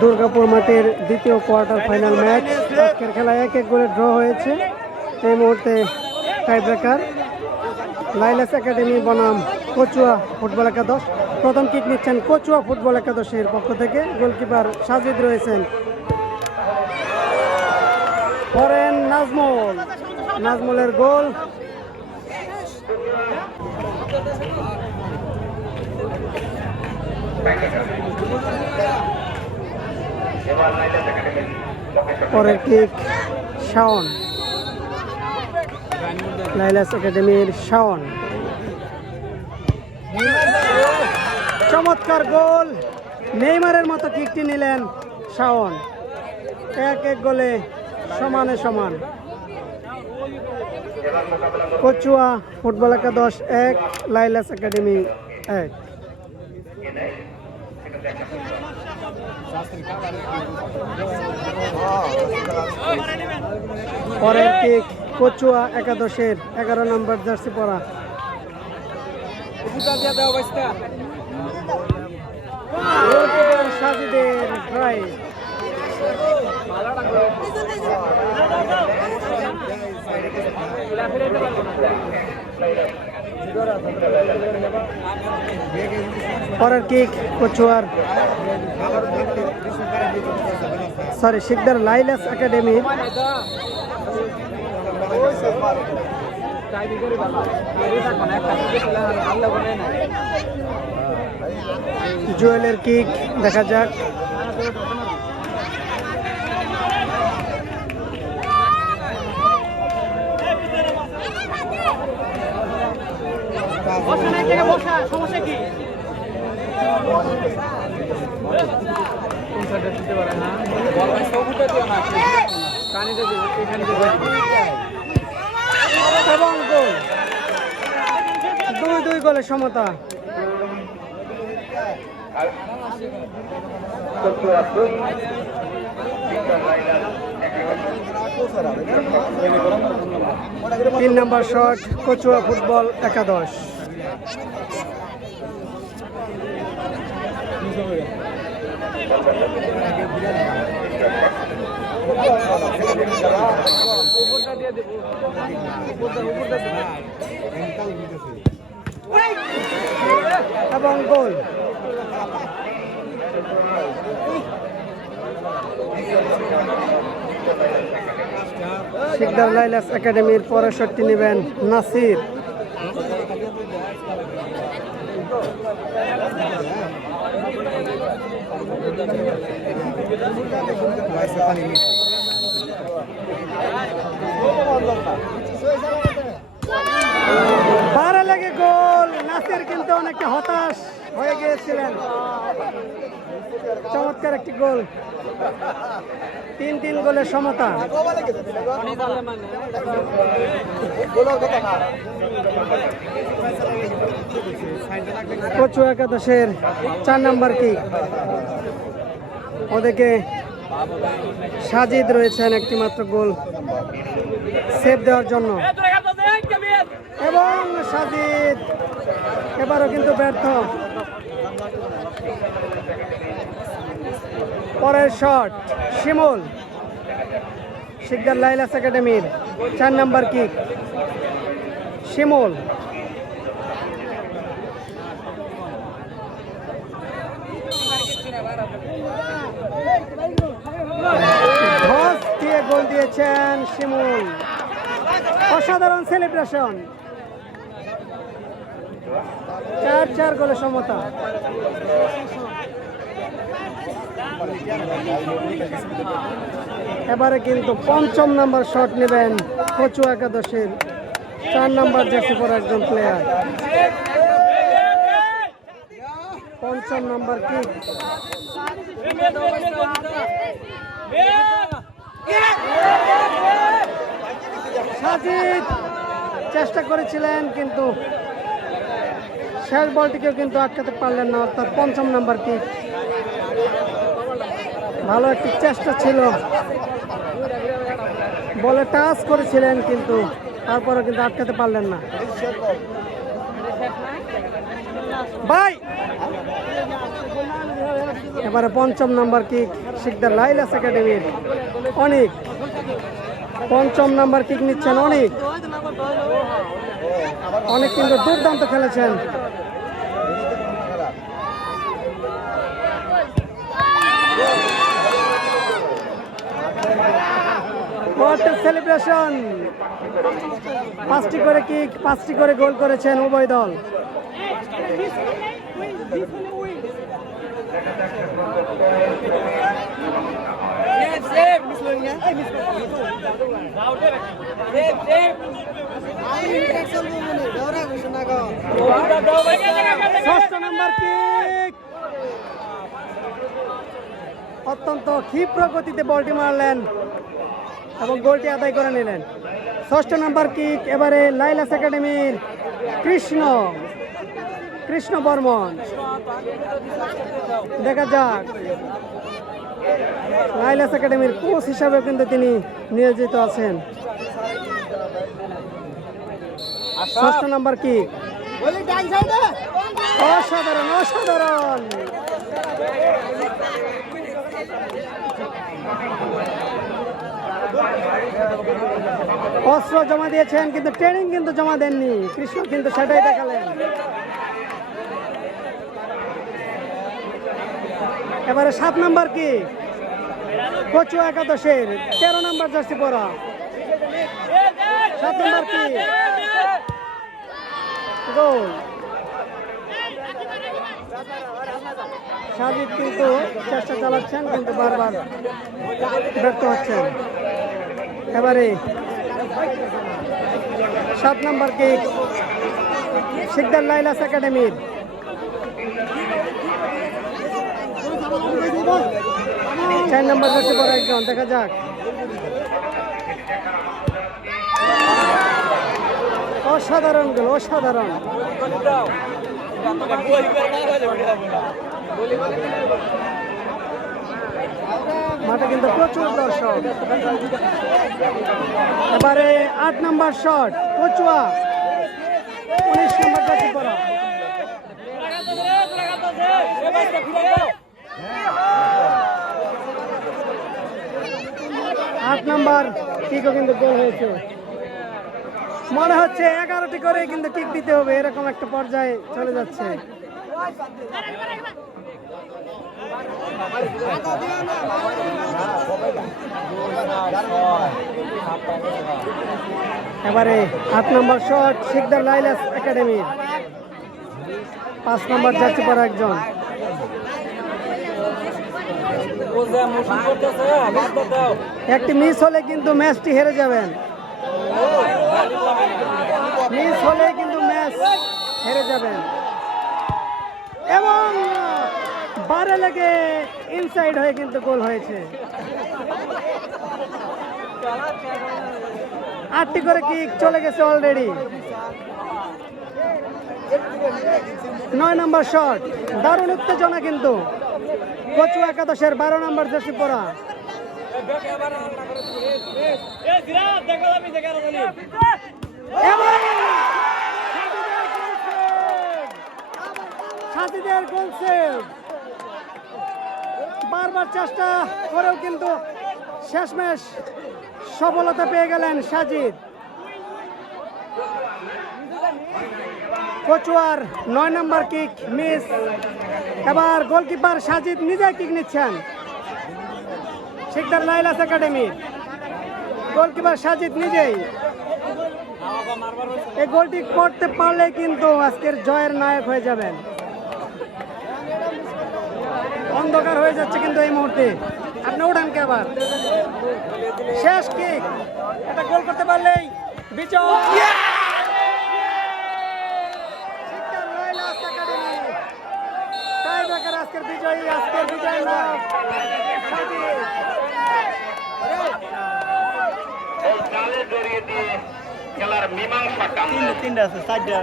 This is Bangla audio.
দুর্গাপুর মাঠের দ্বিতীয় কোয়ার্টার ফাইনাল ম্যাচ। আজকের খেলায় 1-1 গোলে ড্র হয়েছে। এই মুহূর্তে টাইব্রেকার লাইলাস একাডেমি বনাম কচুয়া ফুটবল একাদশ। প্রথম কিক নিচ্ছেন কচুয়া ফুটবল একাদশের পক্ষ থেকে। গোলকিপার সাজিদ রয়েছেন। করেন নাজমুলের গোল। পরের কিক শাওন, লাইলাস একাডেমির শাওন। চমৎকার গোল, নেইমারের মতো কিকটি নিলেন শাওন। 1-1 গোলে সমানে সমান। কচুয়া ফুটবল একাদশ 1, লাইলাস একাডেমি 1। পরের কিক কচুয়া একাদশের 11 নম্বর জার্সি পরা সাজিদের ট্রাই। পরের কিক কচুয়ার শিকদার লাইলাস একাডেমির জুয়েলের কিক দেখা যাক। এবং গোল, 2-2 গোলে সমতা। তিন নম্বর শট কচুয়া ফুটবল একাদশ। এবং গোল। শিকদার লাইলাস একাডেমির পরের শটটি নেবেন নাসির। বারে লেগে গোল। নাসির কিন্তু অনেকটা হতাশ হয়ে গিয়েছিলেন। চমৎকার একটি গোল, 3-3 গোলের সমতা। কচুয়া একাদশের 4 নম্বর কিক। ওদিকে সাজিদ রয়েছেন একটি মাত্র গোল সেভ দেওয়ার জন্য। এবং সাজিদ এবারও কিন্তু ব্যর্থ। পরের শট শিমুল, শিকদার লাইলাস একাডেমির 4 নম্বর কিক। শিমুল ধস দিয়ে গোল দিয়েছেন শিমুল। অসাধারণ সেলিব্রেশন। 4-4 গোলে সমতা। এবারে কিন্তু 5ম নম্বর শট নেবেন কচুয়া একাদশের 4 নম্বর জার্সি পরা একজন প্লেয়ার। 5ম নম্বর কিক। সাজিদ চেষ্টা করেছিলেন কিন্তু শেষ বলটিকেও কিন্তু আটকাতে পারলেন না। অর্থাৎ 5ম নম্বর কিক। ভালো একটি চেষ্টা ছিল, বলে টাচ করেছিলেন কিন্তু তারপরেও কিন্তু আটকাতে পারলেন না। ভাই এবারে 5ম নাম্বার কিক শিকদার লাইলাস একাডেমির অনেক। 5ম নাম্বার কিক নিচ্ছেন অনেক। অনেক কিন্তু দুর্দান্ত খেলেছেন। সেলিব্রেশন। 5টি করে কিক, 5টি করে গোল করেছেন উভয় দল। ষষ্ঠ নাম্বার কিক, অত্যন্ত ক্ষিপ্র গতিতে বলটি মারলেন এবং গোলটি আদায় করে নিলেন। ষষ্ঠ নাম্বার কিক এবারে লাইলাস একাডেমির কৃষ্ণ বর্মন। দেখা যাক, লাইলাস একাডেমির কোচ হিসাবে কিন্তু তিনি নিয়োজিত আছেন। ষষ্ঠ নাম্বার কিক, অসাধারণ অসাধারণ। অস্ত্র জমা দিয়েছেন কিন্তু ট্রেনিং কিন্তু জমা দেননি কৃষ্ণ, কিন্তু সেটাই দেখালেন। এবারে 7 নাম্বার কি কচুয়া একাদশের 13 নাম্বার জার্সি পরা 7 নাম্বার কি গোল। সাজিদ কিন্তু চেষ্টা চালাচ্ছেন কিন্তু বারবার ব্যর্থ হচ্ছেন। এবারে 7 নাম্বার কিক শিকদার লাইলাস একাডেমির। 4 নাম্বার জার্সি পরা একজন, দেখা যাক। অসাধারণ গোল, অসাধারণ। মাঠে কিন্তু প্রচুর দর্শক। এবারে 8 number shot Kachua 19 number jersey পরা। 8 নাম্বার কিকও কিন্তু গোল হয়েছে। মনে হচ্ছে 11টি করে কিন্তু কিক দিতে হবে, এরকম একটা পর্যায়ে চলে যাচ্ছে। এবারে 8 নম্বর শট শিকদার লাইলাস একাডেমির 5 নম্বর জার্সি পরা একজন। একটি মিস হলে কিন্তু ম্যাচটি হেরে যাবেন, মিস হলে কিন্তু ম্যাচ হেরে যাবেন। এবং বারে লেগে ইনসাইড হয়ে কিন্তু গোল হয়েছে। 8টি করে কিক চলে গেছে অলরেডি। 9 নম্বর শট, দারুণ উত্তেজনা কিন্তু কচুয়া একাদশের 12 নম্বর জার্সি পরা। সাজিদের গোল সেভ। বারবার চেষ্টা করেও কিন্তু শেষমেশ সফলতা পেয়ে গেলেন সাজিদ। কচুয়ার 9 নম্বর কিক মিস। এবার গোলকিপার সাজিদ নিজে কিক নিচ্ছেন শিকদার লাইলাস একাডেমি। গোলকিপার সাজিদ নিজেই। এই গোলটি করতে পারলে কিন্তু আজকের জয়ের নায়ক হয়ে যাবেন। অন্ধকার হয়ে যাচ্ছে কিন্তু এই মুহূর্তে। আপনি উঠান কে আবার। শেষ কিক, এটা গোল করতে পারলেই বিজয়। শিকদার লাইলাস একাডেমি টাইব্রেকার আজকের বিজয়ী। আজকের বিজয় নায়ক সাজিদ। খেলার মীমাংসা 3টা আছে 4টা